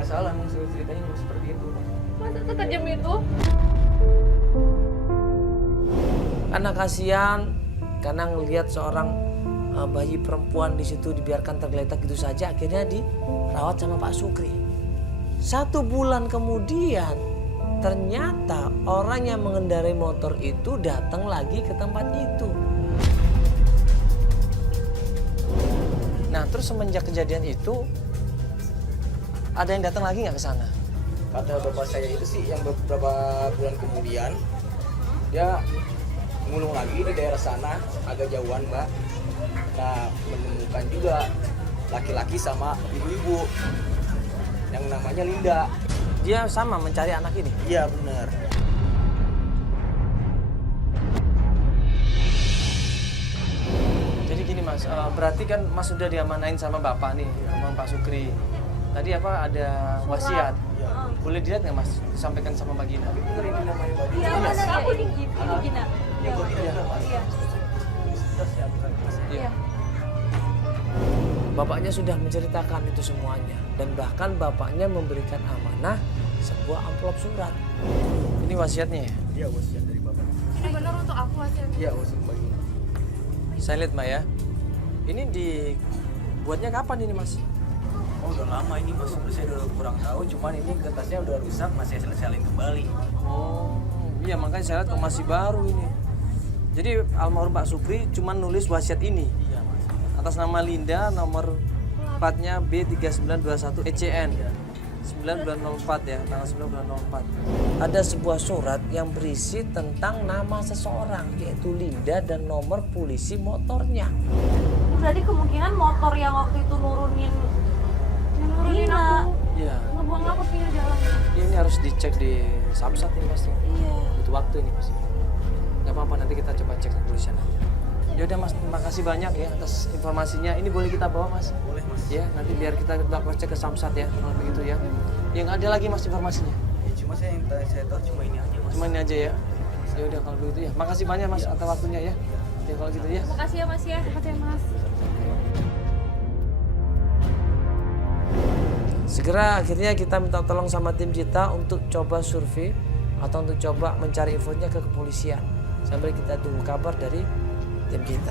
nggak salah, emang ceritanya emang seperti itu. Masa sekejam itu? Karena kasihan, karena ngelihat seorang bayi perempuan di situ dibiarkan tergeletak gitu saja, akhirnya dirawat sama Pak Sukri. 1 bulan kemudian, ternyata orang yang mengendarai motor itu datang lagi ke tempat itu. Nah, terus semenjak kejadian itu, ada yang datang lagi nggak ke sana? Kata bapak saya itu sih yang beberapa bulan kemudian dia ngulung lagi di daerah sana, agak jauhan Mbak. Nah, menemukan juga laki-laki sama ibu-ibu yang namanya Linda. Dia sama mencari anak ini? Iya benar. Jadi gini Mas, berarti kan Mas sudah diamanain sama Bapak nih, sama Pak Sukri. Tadi apa ada wasiat? Boleh dilihat nggak Mas? Disampaikan sama Mbak Gina. Iya benar, aku ini Gina. Iya. Iya. Bapaknya sudah menceritakan itu semuanya. Dan bahkan bapaknya memberikan amanah sebuah amplop surat. Ini wasiatnya ya? Iya, wasiat dari bapak. Ini benar untuk aku hasilnya. Iya, wasiat Mbak Gina. Saya lihat Mbak ya. Ini dibuatnya kapan ini Mas? Oh, udah lama ini Mas. Saya udah kurang tahu, cuman ini kertasnya udah rusak, masih selesaiin kembali. Oh, iya makanya saya lihat kok masih baru ini. Jadi almarhum Pak Sukri cuma nulis wasiat ini. Iya, Mas. Atas nama Linda, nomor platnya B3921 ECN. 9 bulan 04 ya, tanggal 9 bulan 04. Ada sebuah surat yang berisi tentang nama seseorang, yaitu Linda dan nomor polisi motornya. Berarti kemungkinan motor yang waktu itu nurunin Gina Iya. ngebuang aku pinggir jalan. Ini harus dicek di Samsat ini pasti. Iya. Butuh waktu ini pasti. Gak apa-apa, nanti kita coba cek ke kepolisian aja. Ya udah Mas, terima kasih banyak ya atas informasinya. Ini boleh kita bawa Mas? Boleh, Mas. Ya, nanti biar kita cross cek ke Samsat ya, kalau begitu ya. Yang ada lagi Mas informasinya? Ya, cuma saya tahu cuma ini aja, Mas. Cuma ini aja ya. Ya udah kalau begitu ya. Makasih banyak Mas atas waktunya ya. Ya kalau gitu ya. Makasih ya Mas ya. Makasih ya Mas. Segera akhirnya kita minta tolong sama tim kita untuk coba survei atau untuk coba mencari infonya ke kepolisian. Sambil kita tunggu kabar dari tim kita.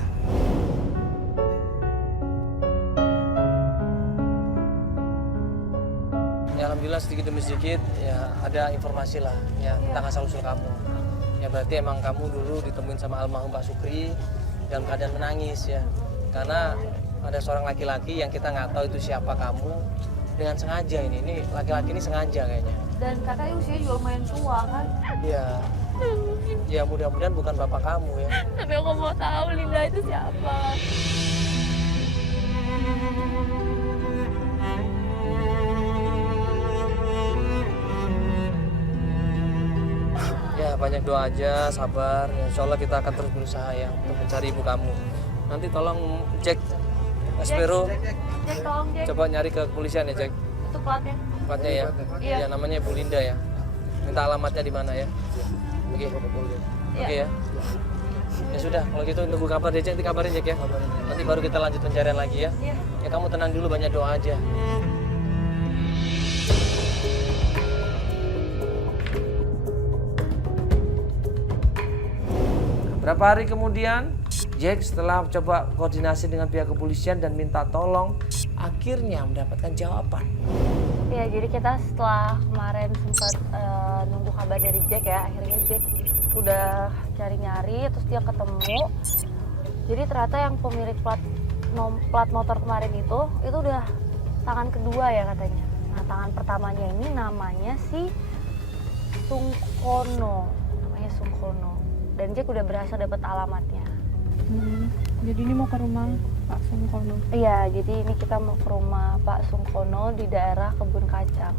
Ya alhamdulillah sedikit demi sedikit ya ada informasi lah ya tentang asal usul kamu. Ya berarti emang kamu dulu ditemuin sama almarhum Pak Sukri dalam keadaan menangis ya. Karena ada seorang laki-laki yang kita nggak tahu itu siapa kamu dengan sengaja ini laki-laki ini sengaja kayaknya. Dan kakaknya usianya juga lumayan tua kan. Iya. Ya mudah-mudahan bukan bapak kamu ya. Tapi aku mau tahu Linda itu siapa. Ya banyak doa aja, sabar. Ya, insya Allah kita akan terus berusaha ya untuk mencari ibu kamu. Nanti tolong cek Espero, Jack tolong Jack. coba nyari ke kepolisian ya cek Itu platnya. platnya ya. Iya. Ya namanya Bu Linda ya. Minta alamatnya di mana ya. Oke. Oke ya. Ya sudah, kalau gitu tunggu kabar deh Cek, nanti kabarin Cek ya. Nanti baru kita lanjut pencarian lagi ya. Iya. Ya kamu tenang dulu, banyak doa aja. Berapa hari kemudian, Jack setelah coba koordinasi dengan pihak kepolisian dan minta tolong, akhirnya mendapatkan jawaban. Ya, jadi kita setelah kemarin sempat nunggu kabar dari Jack ya, akhirnya Jack udah cari-nyari, terus dia ketemu. Jadi ternyata yang pemilik plat motor kemarin itu udah tangan kedua ya katanya. Nah, tangan pertamanya ini namanya si Sungkono, namanya Sungkono. Dan Jack udah berhasil dapet alamatnya. Jadi ini mau ke rumah Pak Sungkono. Iya, jadi ini kita mau ke rumah Pak Sungkono di daerah Kebun Kacang.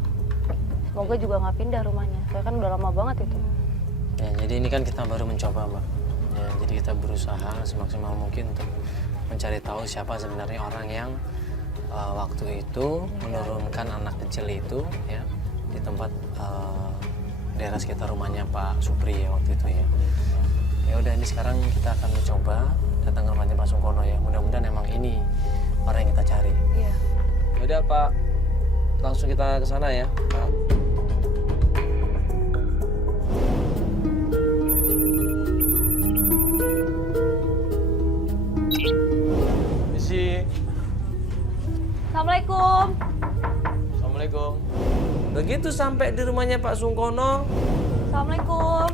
Semoga juga nggak pindah rumahnya, soalnya kan udah lama banget itu. Ya, jadi ini kan kita baru mencoba, Mbak. Ya, jadi kita berusaha semaksimal mungkin untuk mencari tahu siapa sebenarnya orang yang waktu itu menurunkan anak kecil itu ya di tempat daerah sekitar rumahnya Pak Supri ya waktu itu ya. Ya udah, ini sekarang kita akan mencoba datang ke rumahnya Pak Sungkono ya. Mudah-mudahan emang ini orang yang kita cari. Iya. Ya udah Pak langsung kita ke sana ya. Pak. Misi. Assalamualaikum. Assalamualaikum. Begitu sampai di rumahnya Pak Sungkono. Assalamualaikum.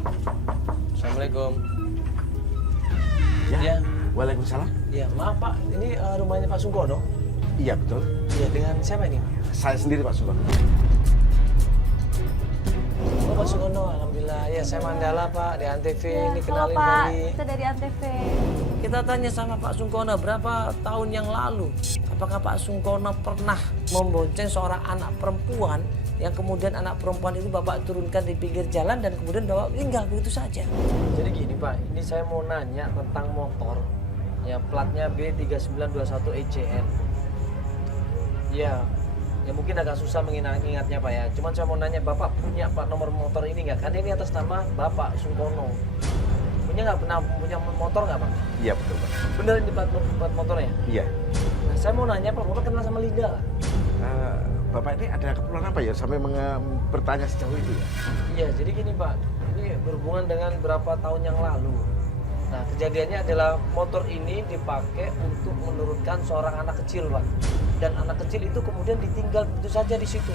Assalamualaikum. Ya. Iya. Waalaikumsalam. Iya, maaf Pak, ini rumahnya Pak Sungkono. Iya betul. Iya, dengan siapa ini? Saya sendiri Pak Sungkono. Oh, Pak Sungkono, alhamdulillah. Ya, saya Mandala Pak, di Antv. Ya, Ini halo kenalin Pak, dari... kita dari Antv. Kita tanya sama Pak Sungkono, berapa tahun yang lalu, apakah Pak Sungkono pernah membonceng seorang anak perempuan yang kemudian anak perempuan itu Bapak turunkan di pinggir jalan dan kemudian Bapak tinggal begitu saja? Jadi gini Pak, ini saya mau nanya tentang motor. Ya, platnya B3921ECN. Ya, ya mungkin agak susah mengingatnya Pak ya. Cuman saya mau nanya, Bapak punya Pak nomor motor ini nggak? Kan ini atas nama Bapak Sungkono. Punya nggak, pernah punya motor nggak Pak? Iya betul Pak. Bener ini plat motornya? Iya. Nah, saya mau nanya Pak, Bapak kenal sama Linda nggak? Bapak ini ada keperluan apa ya sampai bertanya sejauh itu ya? Iya, jadi gini Pak, ini berhubungan dengan berapa tahun yang lalu. Nah, kejadiannya adalah motor ini dipakai untuk menurunkan seorang anak kecil Pak. Dan anak kecil itu kemudian ditinggal begitu saja di situ.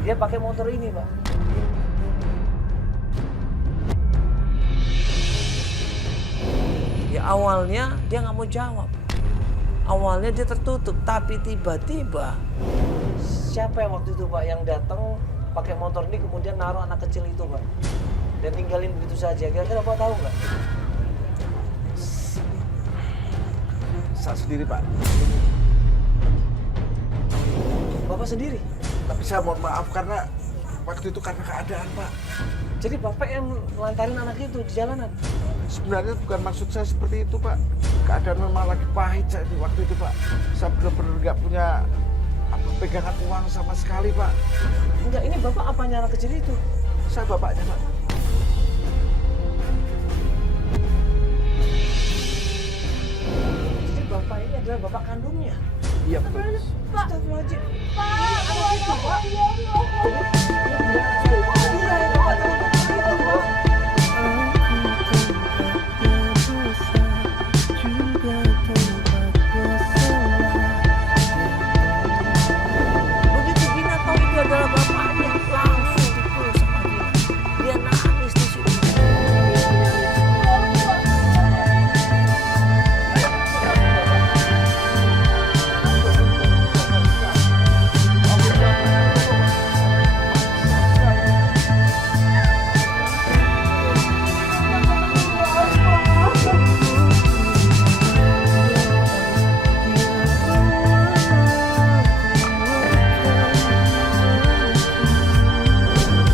Dia pakai motor ini Pak. Ya awalnya dia nggak mau jawab. Awalnya dia tertutup, tapi tiba-tiba siapa yang waktu itu Pak yang datang pakai motor ini kemudian naruh anak kecil itu Pak dan tinggalin begitu saja. Kira-kira Bapak tahu nggak? Saya sendiri Pak. Bapak sendiri. Tapi saya mohon maaf karena waktu itu karena keadaan Pak. Jadi Bapak yang melantarin anak itu di jalanan. Sebenarnya bukan maksud saya seperti itu Pak. Keadaan memang lagi pahit saya di waktu itu Pak. Saya benar-benar nggak punya pegangan uang sama sekali Pak. Enggak, ini Bapak apanya anak kecil itu? Saya bapaknya Pak. Jadi Bapak ini adalah Bapak kandungnya. Iya betul. Pak, Astagfirullahaladzim. Begitu Gina tahu itu adalah bapaknya, langsung dipeluk sama Gina. Dia nangis di situ.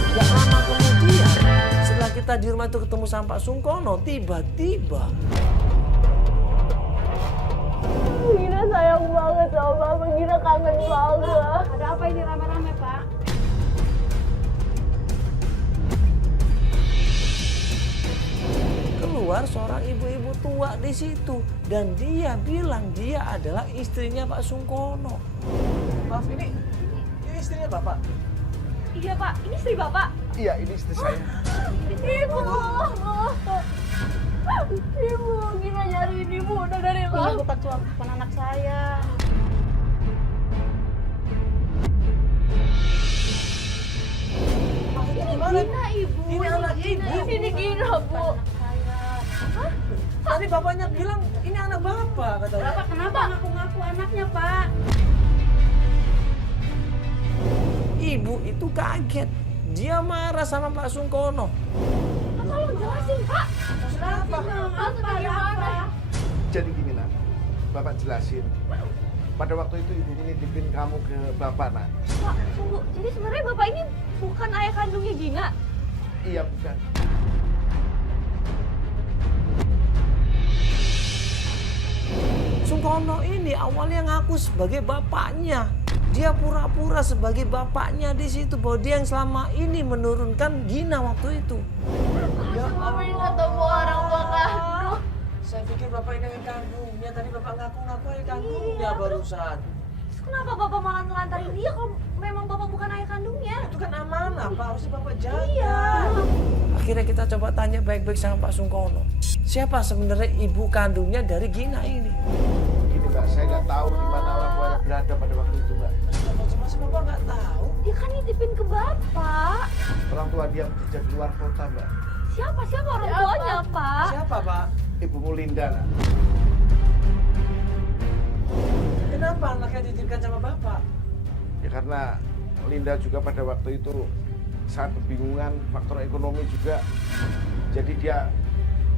Gak lama kemudian, setelah kita di rumah itu ketemu sama Pak Sungkono, tiba-tiba Gina sayang banget sama Bapak, Gina kangen banget. Ada apa ini rame-rame, Pak? keluar seorang ibu-ibu tua di situ dan dia bilang dia adalah istrinya Pak Sungkono. Maaf, ini istrinya Bapak? Iya Pak, ini istri Bapak. Iya ini istri saya. Ibu, ibu, Gina nyariin ibu udah dari Ini lama. bukan anak saya. Maksudnya Ini gimana? Gina ibu. Ini anak ibu. Ini Gina bu. Tadi bapaknya bilang ini anak Bapak katanya. Bapak kenapa ngaku-ngaku anaknya, Pak? Ibu itu kaget. Dia marah sama Pak Sungkono. Tolong jelasin Pak. Maksudnya apa? Maksudnya gimana? Jadi gini nak, Bapak jelasin. Pada waktu itu ibu nitipin kamu ke Bapak nak. Pak, tunggu. Jadi sebenarnya Bapak ini bukan ayah kandungnya Gina. Iya bukan. Sungkono ini awalnya ngaku sebagai bapaknya. Dia pura-pura sebagai bapaknya di situ bahwa dia yang selama ini menurunkan Gina waktu itu. Ya Bapak ini ketemu orang tua kandung. Saya pikir Bapak ini yang kandungnya. Tadi Bapak ngaku-ngaku yang kandungnya barusan. Kenapa Bapak malah nelantarin dia kalau memang Bapak bukan ayah kandungnya? Itu kan amanah, Pak. Harusnya Bapak jaga. Iya. Akhirnya kita coba tanya baik-baik sama Pak Sungkono. Siapa sebenarnya ibu kandungnya dari Gina ini? Gini Mbak, saya nggak tahu di mana orang tuanya berada pada waktu itu Mbak. Masa Bapak nggak tahu? Dia kan nitipin ke Bapak. Orang tua dia bekerja di luar kota Mbak. Siapa orang tuanya, Pak? Siapa, Pak? Ibumu Linda nak. Kenapa anaknya dititipkan sama Bapak? Ya karena Linda juga pada waktu itu sangat kebingungan, faktor ekonomi juga. Jadi dia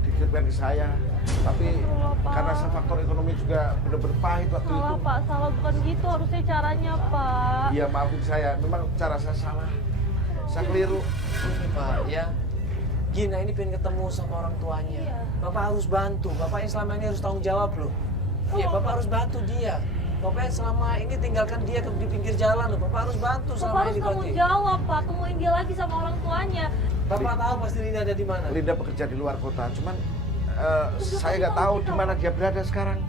dititipkan ke saya. Tapi Pak. karena faktor ekonomi juga benar-benar pahit waktu itu. Salah, Pak. Salah, bukan gitu. Harusnya caranya, Pak. Iya maafin saya, memang cara saya salah. Saya keliru. Ini Pak, ya. Gina ini pengen ketemu sama orang tuanya. Iya. Bapak harus bantu. Bapak yang selama ini harus tanggung jawab loh. Iya, Bapak harus bantu dia. Bapak yang selama ini tinggalkan dia di pinggir jalan loh. Bapak harus bantu Bapak selama harus ini tanggung Pak. jawab, Pak. Temuin dia lagi sama orang tuanya. Bapak tahu pasti Linda ada di mana. Linda bekerja di luar kota, cuman saya nggak tahu di mana dia berada sekarang.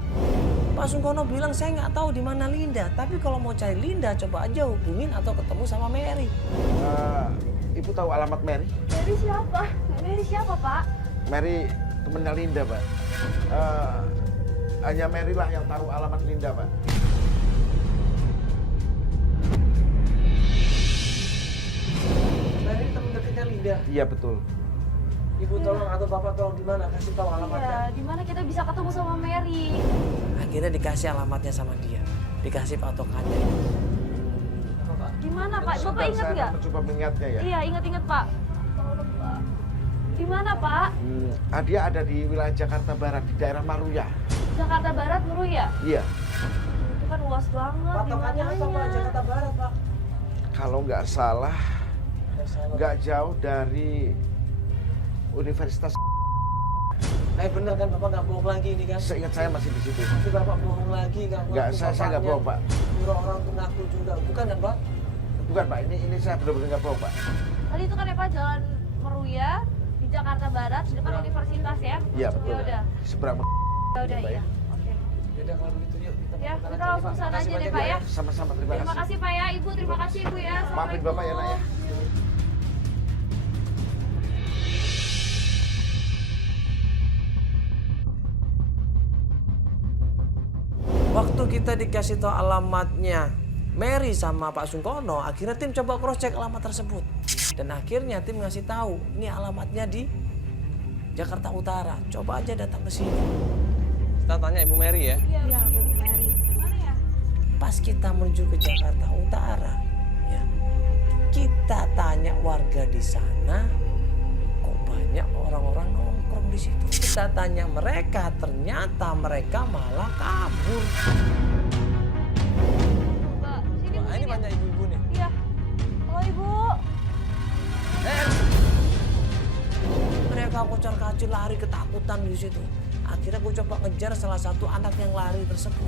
Pak Sungkono bilang saya nggak tahu di mana Linda. Tapi kalau mau cari Linda, coba aja hubungin atau ketemu sama Mary. Ibu tahu alamat Mary? Mary siapa? Mary siapa, Pak? Mary temennya Linda, Pak. Hanya Mary lah yang tahu alamat Linda, Pak. Mary teman dekatnya Linda. Iya betul. Ibu tolong atau Bapak tolong di mana? Kasih tahu alamatnya. Iya, di mana kita bisa ketemu sama Mary? Akhirnya dikasih alamatnya sama dia. Dikasih patokannya. Apa, Pak? Di mana, Pak? Bapak Sebentar, ingat saya nggak? akan mencoba mengingatnya ya. Iya, ingat-ingat, Pak. Di mana, Pak? Dia ada di wilayah Jakarta Barat, di daerah Maruya. Jakarta Barat, Bro ya? Iya. Itu kan luas banget. Patokannya apa, Pak? Jakarta Barat, Pak. Kalau nggak salah, nggak jauh dari Universitas. Bener kan Bapak nggak bohong lagi ini kan? Seingat saya masih di situ. Nanti Bapak bohong lagi kan? Nggak, saya nggak bohong, Pak. Nyuruh orang untuk ngaku juga, bukan kan Pak? Bukan, Pak. Ini saya benar-benar nggak bohong, Pak. Tadi itu kan ya, Pak, Jalan Meruya di Jakarta Barat, di depan universitas ya? Iya betul. Ya udah. Seberang. Ya udah, Pak, ya. iya. Oke. Yaudah kalau begitu yuk kita Ya, berangkat kita aja, langsung Pak. sana Makasih aja deh, banyak Pak ya. Sama-sama, terima Terima kasih. kasih, Pak ya. Ibu, terima kasih, Ibu ya. Maafin Bapak ya, Nak ya. Waktu kita dikasih tahu alamatnya Mary sama Pak Sungkono, akhirnya tim coba cross check alamat tersebut. Dan akhirnya tim ngasih tahu, ini alamatnya di Jakarta Utara. Coba aja datang ke sini. Kita tanya Ibu Mary ya. Iya, Bu, Mary. Mana ya? Pas kita menuju ke Jakarta Utara, ya, kita tanya warga di sana, kok banyak orang-orang nongkrong di situ. Kita tanya mereka, ternyata mereka malah kabur. Mbak, sini, Bu, Wah, ini sini. banyak ibu-ibu nih. Iya. Halo, Ibu. Mereka kocar-kacir lari ketakutan di situ. Akhirnya gue coba ngejar salah satu anak yang lari tersebut.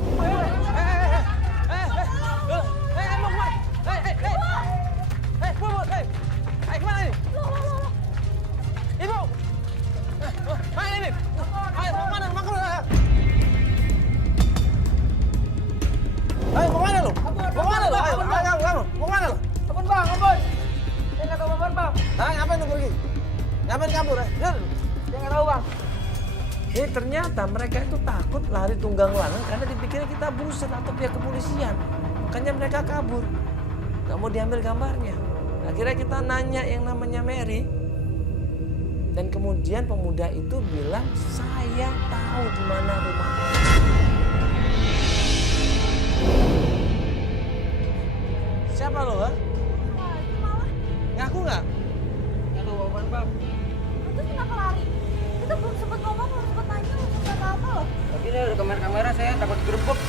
Ini ternyata mereka itu takut lari tunggang langgang karena dipikirnya kita buset atau pihak kepolisian. Makanya mereka kabur. Gak mau diambil gambarnya. Akhirnya kita nanya yang namanya Mary. Dan kemudian pemuda itu bilang, saya tahu di mana rumahnya. Siapa lo, ha? Wah, itu malah. Ngaku nggak? Nggak tahu apa Bang. Terus kenapa lari? Kita belum sempat ngomong, belum sempat tanya, belum sempat apa loh. Tapi ini ada kamera-kamera, saya takut digerebek.